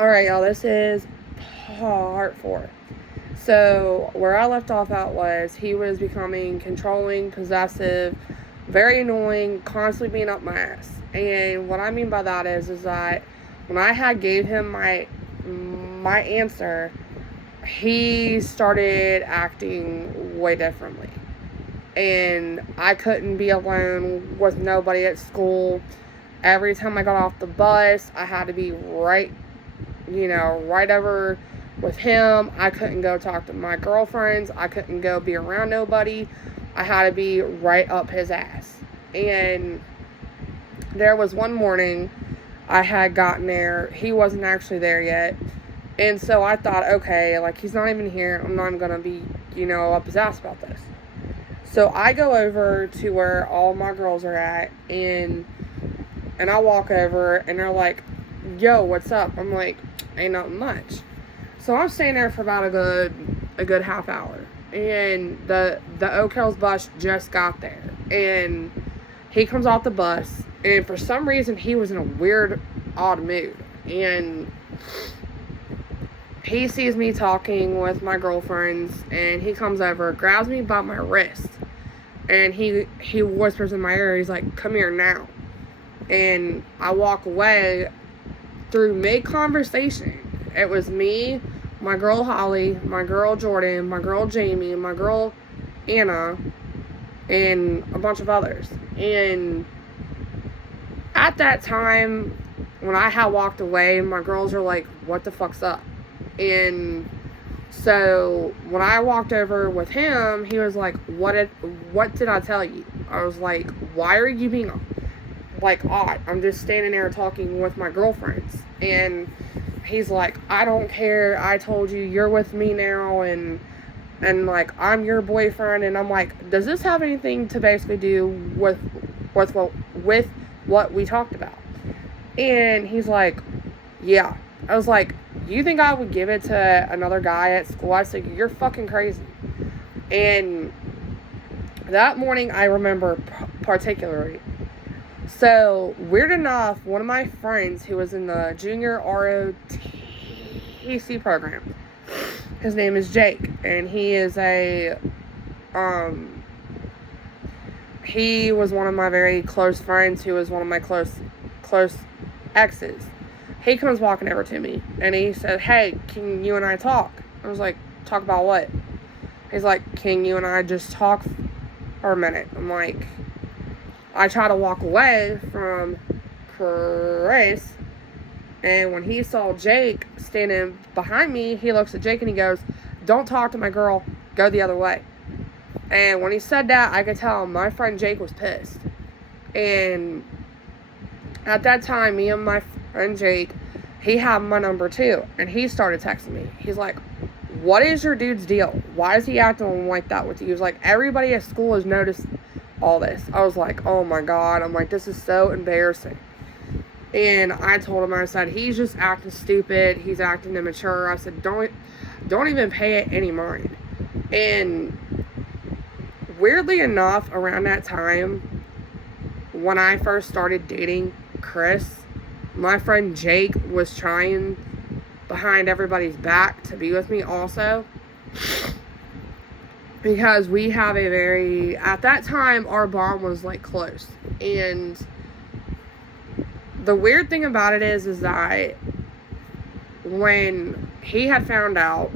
Alright, y'all, this is part 4. So, where I left off at was he was becoming controlling, possessive, very annoying, constantly being up my ass. And what I mean by that is that when I had gave him my answer, he started acting way differently. And I couldn't be alone with nobody at school. Every time I got off the bus, I had to be right over with him. I couldn't go talk to my girlfriends. I couldn't go be around nobody. I had to be right up his ass. And there was one morning I had gotten there. He wasn't actually there yet. And so I thought, okay, like, he's not even here. I'm not going to be, up his ass about this. So I go over to where all my girls are at, and I walk over, and they're like, yo, what's up? I'm like, ain't nothing much. So I'm staying there for about a good half hour, and the O'Carroll's bus just got there, and he comes off the bus, and for some reason he was in a weird, odd mood, and he sees me talking with my girlfriends, and he comes over, grabs me by my wrist, and he whispers in my ear, he's like, come here now. And I walk away. Through mid-conversation, it was me, my girl Holly, my girl Jordan, my girl Jamie, my girl Anna, and a bunch of others. And at that time, when I had walked away, my girls are like, what the fuck's up? And so when I walked over with him, he was like, what did I tell you? I was like, why are you being like odd? I'm just standing there talking with my girlfriends. And he's like, I don't care, I told you, you're with me now, and like, I'm your boyfriend. And I'm like, does this have anything to basically do with what we talked about? And he's like, yeah. I was like, you think I would give it to another guy at school? I said, you're fucking crazy. And that morning I remember particularly. So, weird enough, one of my friends who was in the junior ROTC program, his name is Jake, and he is he was one of my very close friends, who was one of my close exes. He comes walking over to me, and he said, hey, can you and I talk? I was like, talk about what? He's like, can you and I just talk for a minute? I'm like, I try to walk away from Chris, and when he saw Jake standing behind me, he looks at Jake and he goes, don't talk to my girl, go the other way. And when he said that, I could tell my friend Jake was pissed. And at that time, me and my friend Jake, he had my number too, and he started texting me. He's like, what is your dude's deal? Why is he acting like that with you? He was like, everybody at school has noticed all this. I was like, oh my god. I'm like, this is so embarrassing. And I told him, I said, he's just acting stupid, he's acting immature. I said, don't even pay it any mind. And weirdly enough, around that time, when I first started dating Chris, my friend Jake was trying behind everybody's back to be with me also. Because we have at that time, our bond was like close. And the weird thing about it is that when he had found out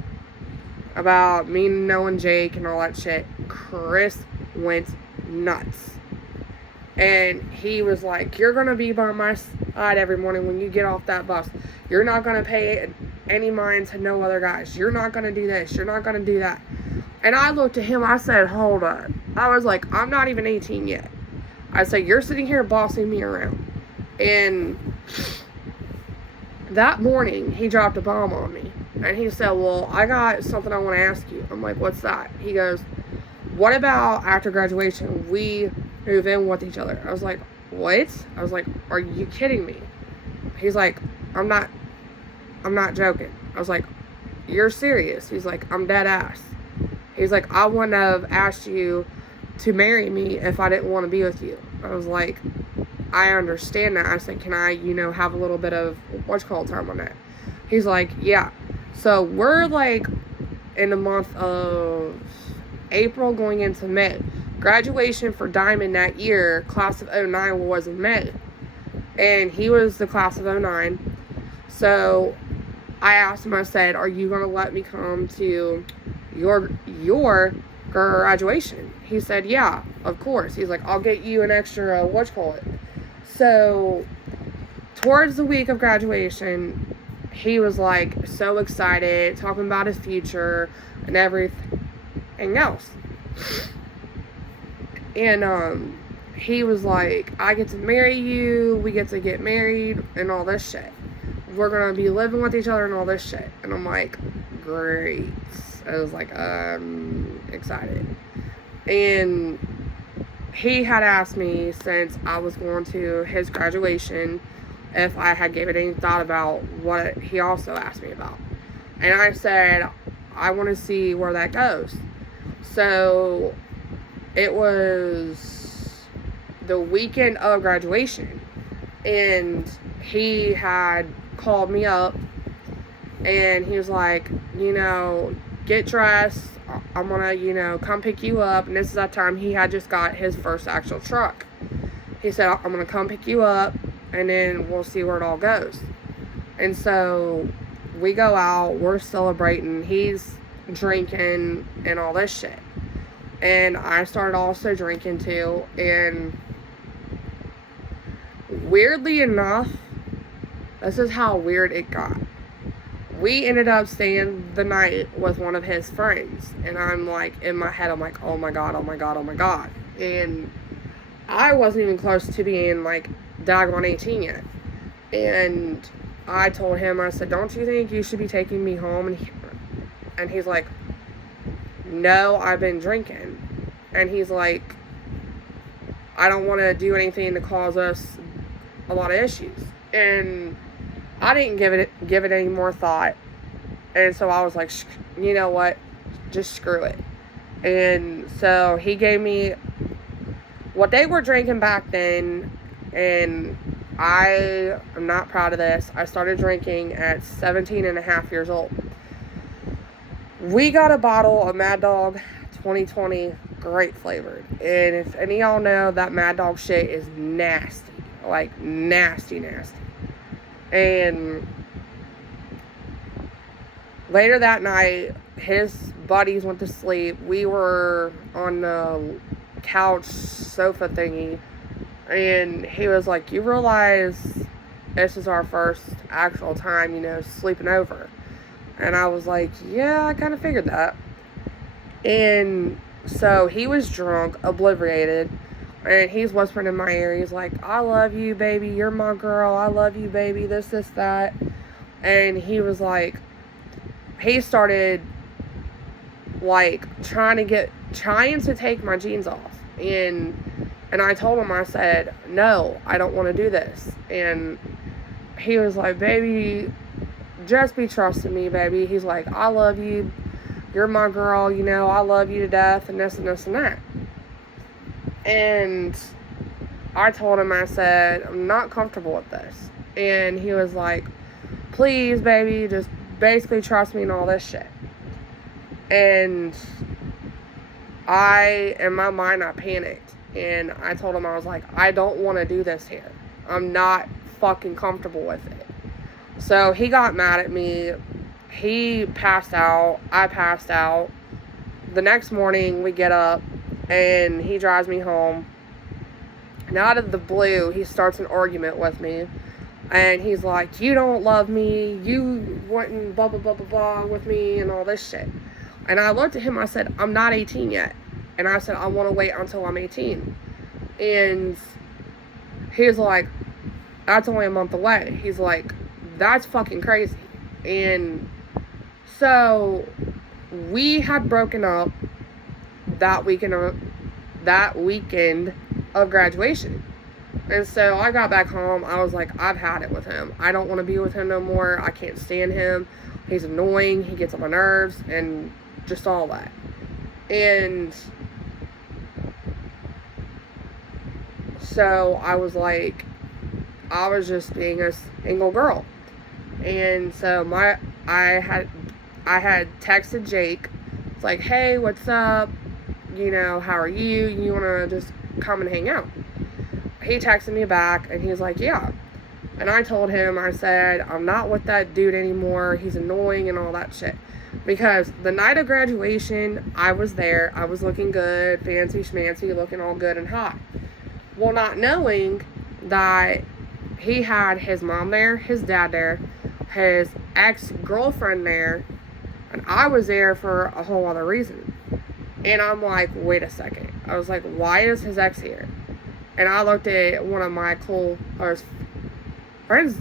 about me knowing Jake and all that shit, Chris went nuts. And he was like, you're going to be by my side every morning when you get off that bus. You're not going to pay any mind to no other guys. You're not going to do this. You're not going to do that. And I looked at him, I said, hold on. I was like, I'm not even 18 yet. I said, you're sitting here bossing me around. And that morning, he dropped a bomb on me. And he said, well, I got something I want to ask you. I'm like, what's that? He goes, what about after graduation, we move in with each other? I was like, what? I was like, are you kidding me? He's like, I'm not joking. I was like, you're serious? He's like, I'm dead ass. He's like, I wouldn't have asked you to marry me if I didn't want to be with you. I was like, I understand that. I said, can I, have a little bit of time on that? He's like, yeah. So we're like in the month of April going into May. Graduation for Diamond that year, class of 09, was in May. And he was the class of 09. So I asked him, I said, are you going to let me come to your graduation? He said, yeah, of course. He's like, I'll get you an extra, So towards the week of graduation, he was like so excited, talking about his future and everything else. And he was like, I get to marry you, we get to get married and all this shit. We're gonna be living with each other and all this shit. And I'm like, great. I was like, excited. And he had asked me, since I was going to his graduation, if I had given any thought about what he also asked me about. And I said, I want to see where that goes. So it was the weekend of graduation, and he had called me up, and he was like, get dressed, I'm gonna, come pick you up. And this is that time he had just got his first actual truck. He said, I'm gonna come pick you up, and then we'll see where it all goes. And so we go out, we're celebrating, he's drinking and all this shit. And I started also drinking too. And weirdly enough, this is how weird it got. We ended up staying the night with one of his friends. And I'm like, in my head, I'm like, oh my God, oh my God, oh my God. And I wasn't even close to being like daggone 18 yet. And I told him, I said, don't you think you should be taking me home? And he's like, no, I've been drinking. And he's like, I don't want to do anything to cause us a lot of issues. And I didn't give it any more thought. And so I was like, you know what, just screw it. And so he gave me what they were drinking back then. And I am not proud of this. I started drinking at 17 and a half years old. We got a bottle of Mad Dog 2020, grape flavored. And if any of y'all know, that Mad Dog shit is nasty. Like, nasty, nasty. And later that night, his buddies went to sleep. We were on the couch sofa thingy. And he was like, you realize this is our first actual time, sleeping over. And I was like, yeah, I kind of figured that. And so he was drunk, obliviated, and he's whispering in my ear. He's like, I love you, baby. You're my girl. I love you, baby. This, that. And he was like, he started like trying to take my jeans off. And I told him, I said, no, I don't want to do this. And he was like, baby, just be trusting me, baby. He's like, I love you. You're my girl, I love you to death, and this and this and that. And I told him, I said, I'm not comfortable with this. And he was like, please, baby, just basically trust me and all this shit. And in my mind, I panicked. And I told him, I was like, I don't want to do this here. I'm not fucking comfortable with it. So he got mad at me. He passed out. I passed out. The next morning, we get up, and he drives me home. And out of the blue, he starts an argument with me. And he's like, you don't love me. You wouldn't blah, blah, blah, blah, blah with me and all this shit. And I looked at him. I said, I'm not 18 yet. And I said, I want to wait until I'm 18. And he's like, that's only a month away. He's like, that's fucking crazy. And so we had broken up that weekend of graduation. And so I got back home. I was like, I've had it with him. I don't want to be with him no more. I can't stand him. He's annoying. He gets on my nerves and just all that. And So I was like, I was just being a single girl. And so I had texted Jake. It's like, hey, what's up? How are you? You want to just come and hang out? He texted me back, and he's like, yeah. And I told him, I said, I'm not with that dude anymore. He's annoying and all that shit. Because the night of graduation, I was there. I was looking good, fancy schmancy, looking all good and hot. Well, not knowing that he had his mom there, his dad there, his ex-girlfriend there, and I was there for a whole other reason. And I'm like, wait a second. I was like, why is his ex here? And I looked at one of my friends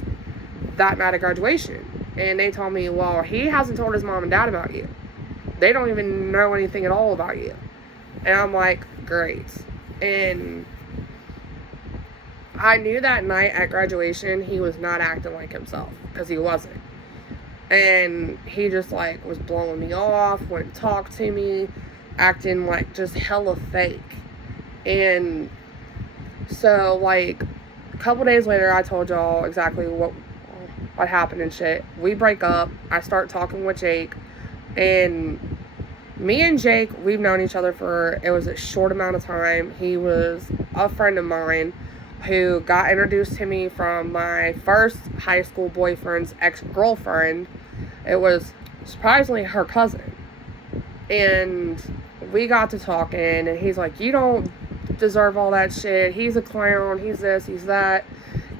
that night of graduation, and they told me, well, he hasn't told his mom and dad about you. They don't even know anything at all about you. And I'm like, great. And I knew that night at graduation he was not acting like himself, because he wasn't. And he just was blowing me off, wouldn't talk to me, acting like just hella fake. And so a couple days later, I told y'all exactly what happened and shit. We break up. I start talking with Jake, and me and Jake, we've known each other for, it was a short amount of time. He was a friend of mine who got introduced to me from my first high school boyfriend's ex-girlfriend. It was surprisingly her cousin. And we got to talking, and he's like, you don't deserve all that shit. He's a clown. He's this, he's that.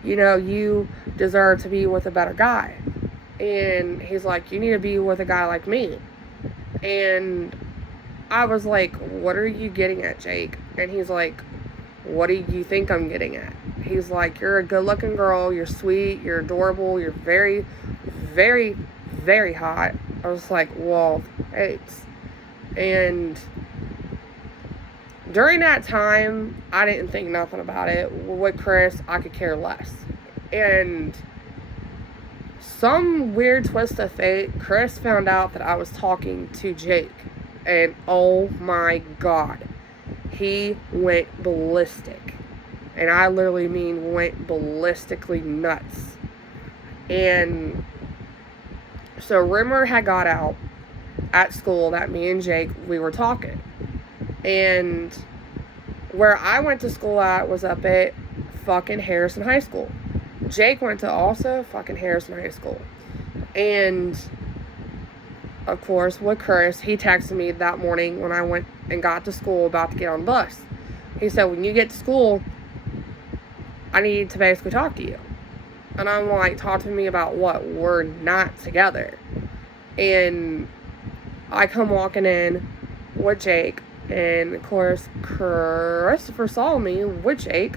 You deserve to be with a better guy. And he's like, you need to be with a guy like me. And I was like, what are you getting at, Jake? And he's like, what do you think I'm getting at? He's like, you're a good looking girl. You're sweet. You're adorable. You're very, very, very hot. I was like, well, thanks. And during that time, I didn't think nothing about it. With Chris, I could care less. And some weird twist of fate, Chris found out that I was talking to Jake. And oh my God, he went ballistic. And I literally mean went ballistically nuts. And so rumor had got out at school that me and Jake, we were talking. And where I went to school at was up at fucking Harrison High School. Jake went to also fucking Harrison High School. And of course, with Chris, he texted me that morning when I went and got to school about to get on the bus. He said, when you get to school, I need to basically talk to you. And I'm like, talk to me about what? We're not together. And I come walking in with Jake, and of course, Christopher saw me with Jake.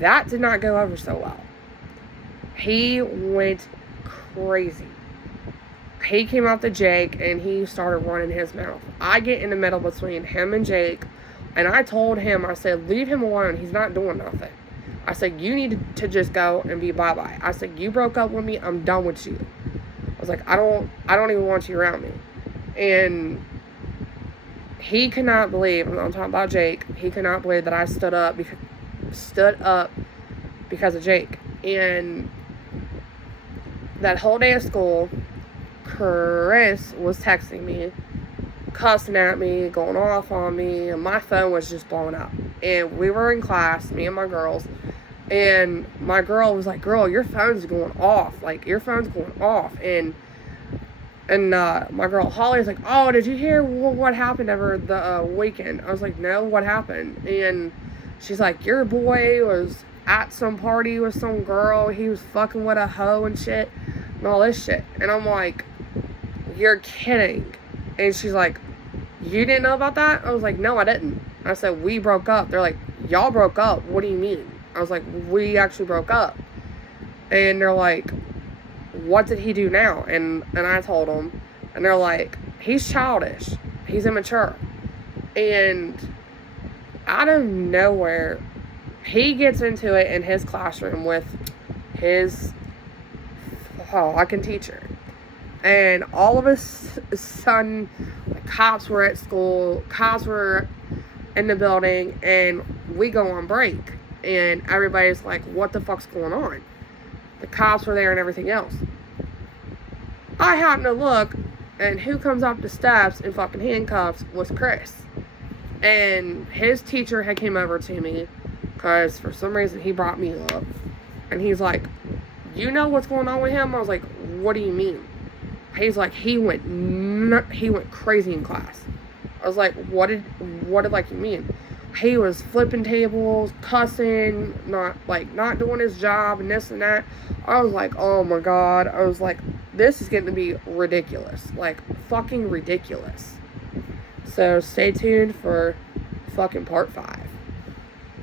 That did not go over so well. He went crazy. He came up to Jake, and he started running his mouth. I get in the middle between him and Jake, and I told him, I said, leave him alone. He's not doing nothing. I said, you need to just go and be bye-bye. I said, you broke up with me. I'm done with you. I was like, I don't even want you around me. And he could not believe, I'm talking about Jake, he could not believe that I stood up because of Jake. And that whole day of school, Chris was texting me, cussing at me, going off on me, and my phone was just blowing up. And we were in class, me and my girls, and my girl was like, girl, your phone's going off. Your phone's going off. And my girl Holly's like, oh, did you hear what happened over the weekend? I was like, no, what happened? And she's like, your boy was at some party with some girl. He was fucking with a hoe and shit and all this shit. And I'm like, you're kidding. And she's like, you didn't know about that? I was like, no, I didn't. I said, we broke up. They're like, y'all broke up? What do you mean? I was like, we actually broke up. And they're like, what did he do now? And I told them, and they're like, he's childish. He's immature. And out of nowhere, he gets into it in his classroom with his teacher. And all of a sudden, the cops were at school, cops were in the building, and we go on break. And everybody's like, what the fuck's going on? The cops were there and everything else. I happen to look, and who comes up the steps in fucking handcuffs was Chris. And his teacher had came over to me, because for some reason he brought me up. And he's like, you know what's going on with him? I was like, what do you mean? He's like, he went crazy in class. I was like, what did like you mean? He was flipping tables, cussing, not doing his job, and this and that. I was like, oh my god. I was like, this is getting to be ridiculous. Like, fucking ridiculous. So, stay tuned for fucking part 5.